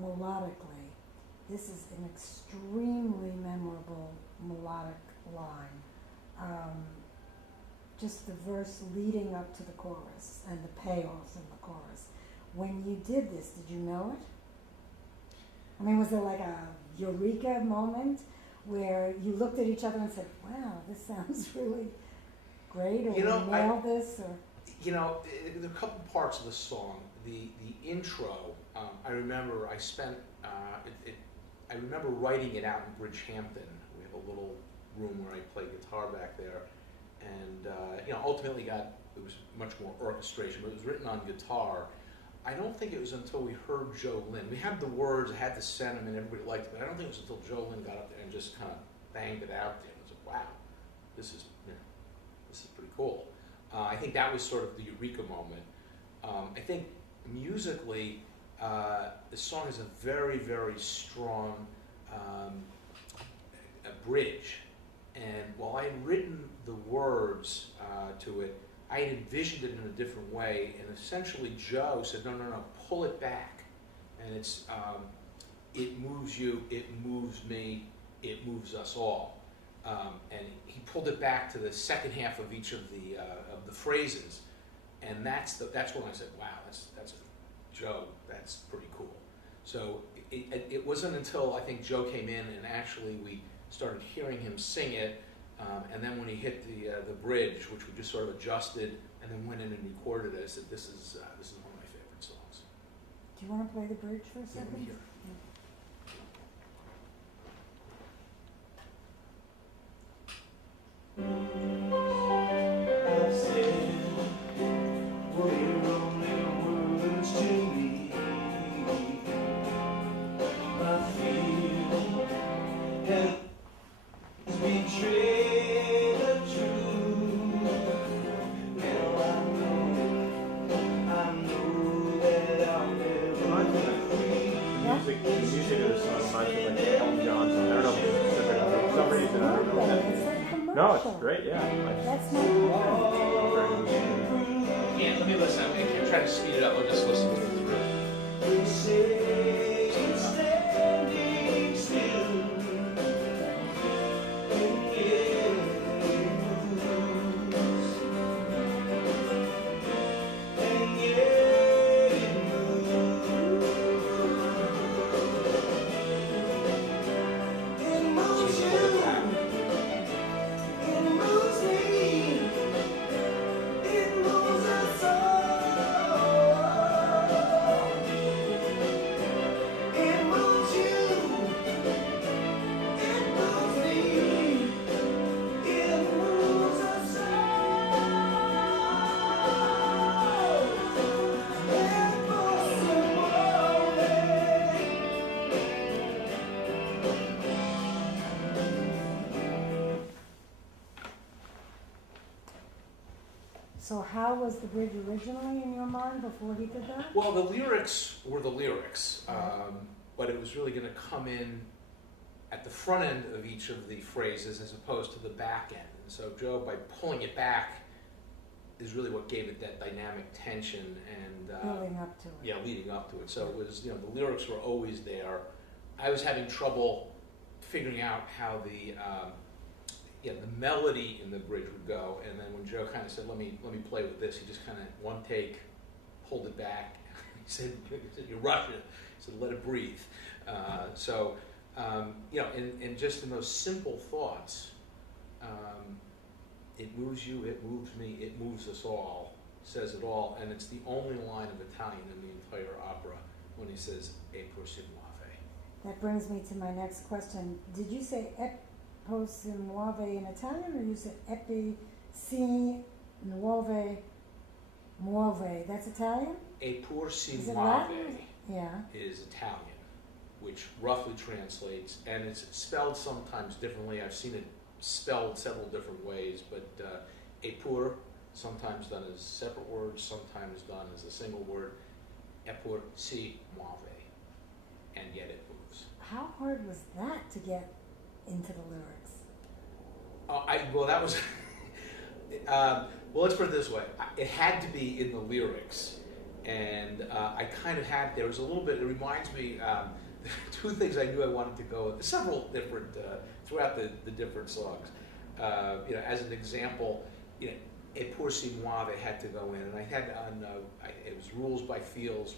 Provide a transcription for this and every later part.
melodically, this is an extremely memorable melodic line. Just the verse leading up to the chorus and the payoff in the chorus. When you did this, did you know it? I mean, was there like a eureka moment where you looked at each other and said, wow, this sounds really great, or You know, we nailed this, or? You know, there are a couple parts of the song. The intro, I remember I spent, I remember writing it out in Bridgehampton. We have a little room where I play guitar back there. And, you know, ultimately it was much more orchestration, but it was written on guitar. I don't think it was until we heard Joe Lynn. We had the words, I had the sentiment, everybody liked it, but I don't think it was until Joe Lynn got up there and just kind of banged it out there. It was like, wow, this is, you know, this is pretty cool. I think that was sort of the eureka moment. I think musically, the song is a very, very strong a bridge. And while I had written the words to it, I had envisioned it in a different way. And essentially Joe said, no, pull it back. And it's, it moves you, it moves me, it moves us all. And he pulled it back to the second half of each of the phrases, and that's when I said, "Wow, that's Joe. That's pretty cool." So it wasn't until I think Joe came in and actually we started hearing him sing it, and then when he hit the bridge, which we just sort of adjusted, and then went in and recorded it, I said, "This is one of my favorite songs." Do you want to play the bridge for a second? Yeah, No, it's great, yeah. That's my favorite. Yeah, let me listen. I'm going to try to speed it up. I'll just listen to it through. So how was the bridge originally in your mind before he did that? Well, the lyrics were the lyrics, but it was really going to come in at the front end of each of the phrases as opposed to the back end. And so Joe, by pulling it back, is really what gave it that dynamic tension and Building up to it. yeah, leading up to it. So it was, you know, the lyrics were always there. I was having trouble figuring out how the melody in the bridge would go, and then when Joe kind of said, let me play with this, he just kind of, one take, pulled it back. He said, you rush it. He said, let it breathe. You know, and just in those simple thoughts, it moves you, it moves me, it moves us all, says it all, and it's the only line of Italian in the entire opera when he says, e pur si muove. That brings me to my next question. Did you say "Epo si muove" in Italian, or you said "Epi si muove"? Muove. That's Italian? E pur si Is it muove Latin? Yeah. is Italian, which roughly translates, and it's spelled sometimes differently. I've seen it spelled several different ways, but e pur, sometimes done as separate words, sometimes done as a single word. E pur si muove, and yet it moves. How hard was that to get into the lyrics? Well, that was. Well, let's put it this way: it had to be in the lyrics, And I kind of had, there was a little bit, it reminds me, two things I knew I wanted to go with, several different, throughout the different songs. As an example, Et Pour Si Moi, they had to go in, and I had on, it was Rules by Fools,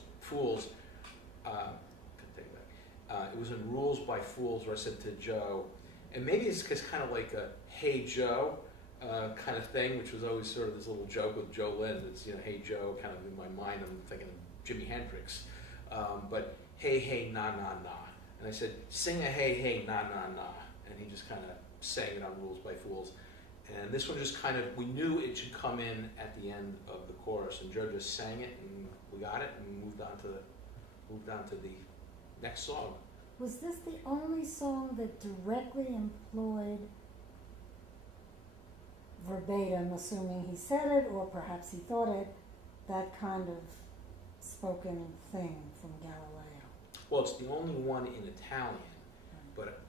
it was in Rules by Fools where I said to Joe, and maybe it's kind of like a Hey Joe kind of thing, which was always sort of this little joke with Joe Lynn. It's, Hey Joe, kind of in my mind, I'm thinking of Jimi Hendrix. But hey, hey, na, na, na. And I said, sing a hey, hey, na, na, na. And he just kind of sang it on Rules by Fools. And this one just kind of, we knew it should come in at the end of the chorus, and Joe just sang it, and we got it, and moved on to the next song. Was this the only song that directly employed verbatim, assuming he said it, or perhaps he thought it, that kind of spoken thing from Galileo? Well, it's the only one in Italian, but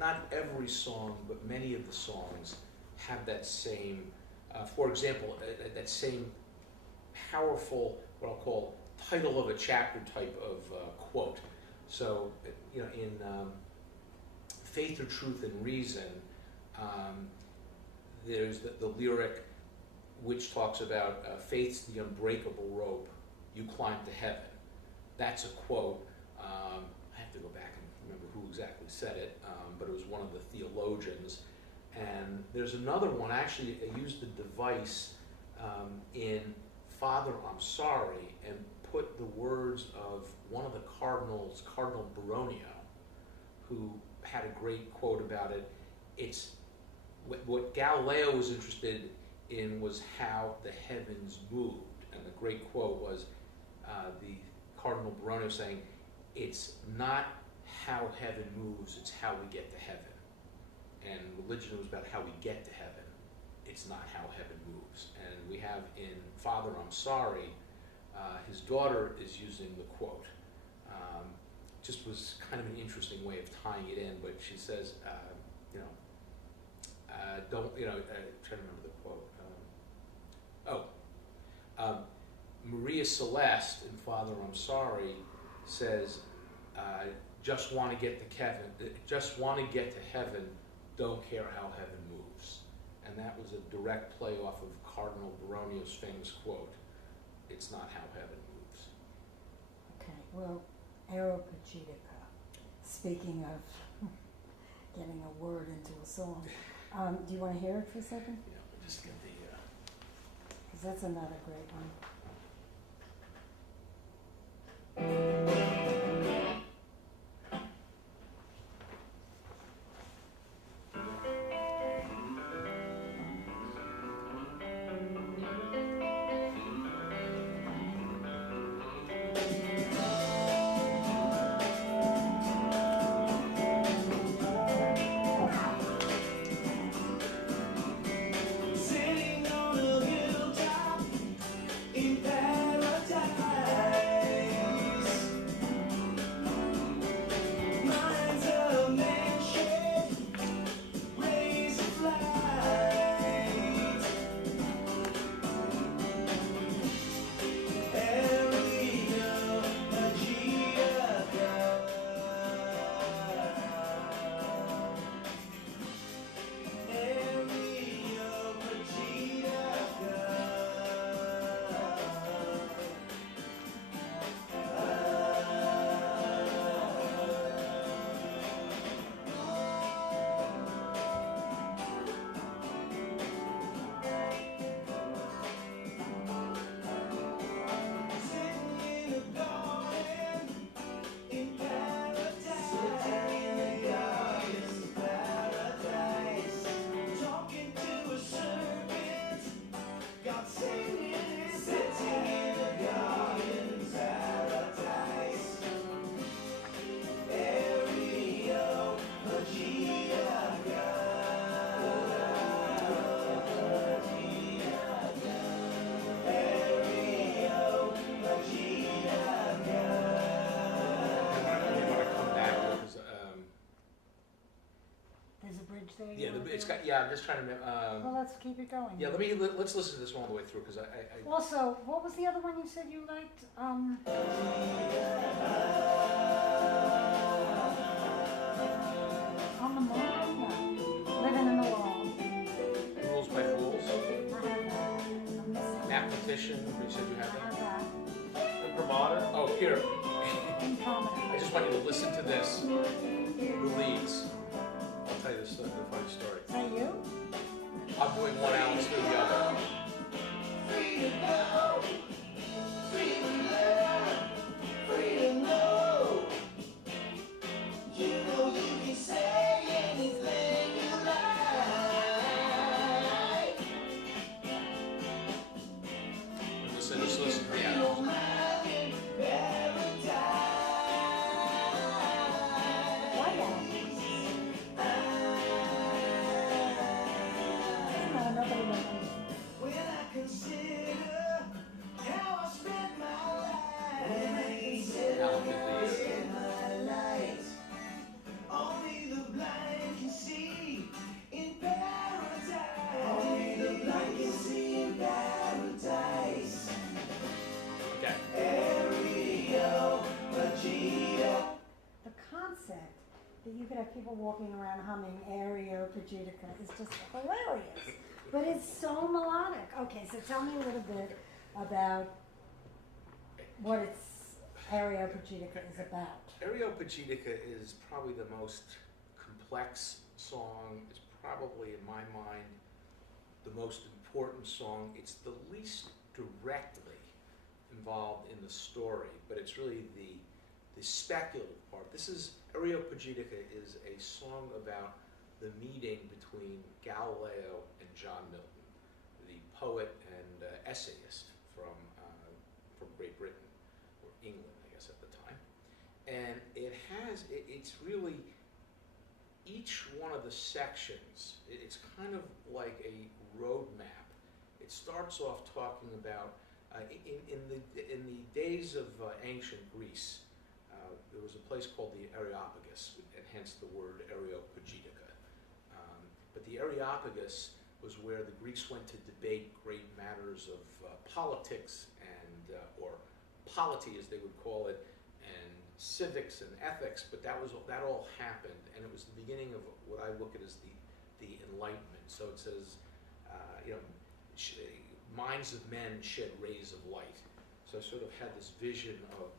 not every song, but many of the songs have that same, for example, that same powerful, what I'll call, title of a chapter type of quote. So, in Faith or Truth and Reason, there's the lyric which talks about faith's the unbreakable rope, you climb to heaven. That's a quote. I have to go back and remember who exactly said it, but it was one of the theologians. And there's another one, actually, I used the device in Father, I'm Sorry, and put the words of one of the cardinals, Cardinal Baronio, who had a great quote about it. It's what Galileo was interested in was how the heavens moved. And the great quote was the Cardinal Baronio saying, it's not how heaven moves, it's how we get to heaven. And religion was about how we get to heaven. It's not how heaven moves. And we have in Father, I'm Sorry, his daughter is using the quote. Just was kind of an interesting way of tying it in, but she says, don't, I'm trying to remember the quote. Maria Celeste in Father, I'm Sorry says, just want to get to heaven, don't care how heaven moves. And that was a direct play off of Cardinal Baronio's famous quote, it's not how heaven moves. Okay, well, Aeropagitica, speaking of getting a word into a song, do you want to hear it for a second? Yeah, we'll just get the... Because that's another great one. stay? Yeah, with it's you? got, yeah, I'm just trying to, Well, let's keep it going. yeah, let's listen to this one all the way through, because I Also, what was the other one you said you liked? On the moon? No. Living in the Wall. Rules by Fools, I have that. I'm missing. Mathematician, you said you I have have that? that. Imprimatur. Oh, here, Impromptu. I just want you to listen to this, the leads. I'll tell you this, the funny story. Is that you? I'm doing one Alex through the other. Just listen to the Alex. Why that? No, nobody remembers. When I consider how I spent my life, when I consider Alex how I is the spent my life, only the blind can see in paradise. Only the blind can see in paradise. Okay. Aereo, Vegeta. The concept that you could have people walking around humming Areopagitica is just hilarious. But it's so melodic. Okay, so tell me a little bit about what it's Areopagitica is about. Areopagitica is probably the most complex song. It's probably, in my mind, the most important song. It's the least directly involved in the story, but it's really the speculative part. This is, Areopagitica is a song about the meeting between Galileo and John Milton, the poet and essayist from Great Britain, or England, I guess, at the time. And it's really, each one of the sections, it's kind of like a roadmap. It starts off talking about, in the days of ancient Greece, there was a place called the Areopagus, and hence the word Areopagitica. But the Areopagus was where the Greeks went to debate great matters of politics and, or polity as they would call it, and civics and ethics, but that all happened, and it was the beginning of what I look at as the Enlightenment. So it says, minds of men shed rays of light. So I sort of had this vision of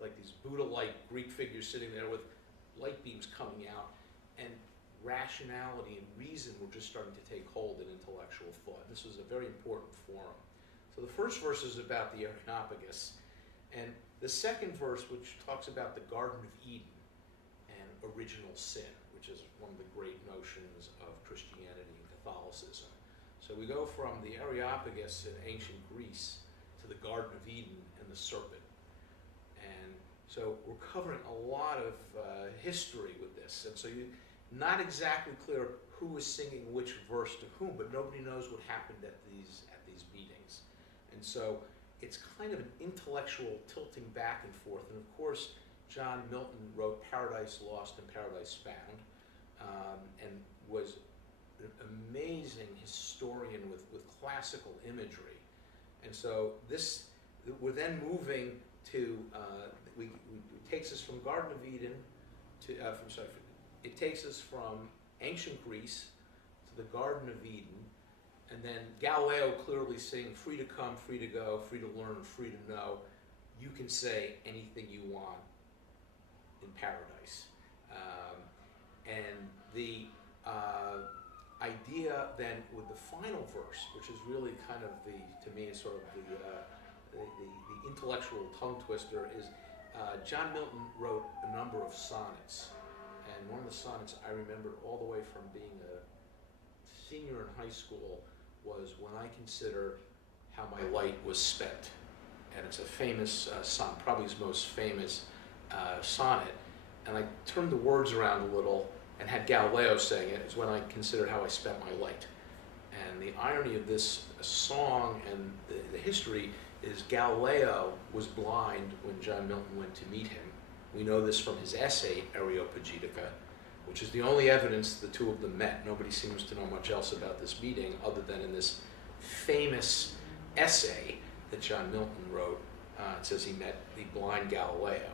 like these Buddha-like Greek figures sitting there with light beams coming out, and rationality and reason were just starting to take hold in intellectual thought. This was a very important forum. So the first verse is about the Areopagus, and the second verse, which talks about the Garden of Eden and original sin, which is one of the great notions of Christianity and Catholicism. So we go from the Areopagus in ancient Greece to the Garden of Eden and the serpent. And so we're covering a lot of history with this. And so you're not exactly clear who was singing which verse to whom, but nobody knows what happened at these meetings. And so it's kind of an intellectual tilting back and forth. And of course, John Milton wrote Paradise Lost and Paradise Found, and was an amazing historian with classical imagery. And so we're then moving to, it takes us from Garden of Eden to, it takes us from ancient Greece to the Garden of Eden, and then Galileo clearly saying, free to come, free to go, free to learn, free to know. You can say anything you want in paradise. And the idea then with the final verse, which is really kind of to me, is sort of the intellectual tongue twister, is John Milton wrote a number of sonnets. And one of the sonnets I remember all the way from being a senior in high school was When I Consider How My Light Was Spent. And it's a famous sonnet, probably his most famous sonnet. And I turned the words around a little and had Galileo saying it. It's when I considered how I spent my light. And the irony of this song and the history is Galileo was blind when John Milton went to meet him. We know this from his essay, Areopagitica. which is the only evidence the two of them met. Nobody seems to know much else about this meeting other than in this famous essay that John Milton wrote. It says he met the blind Galileo.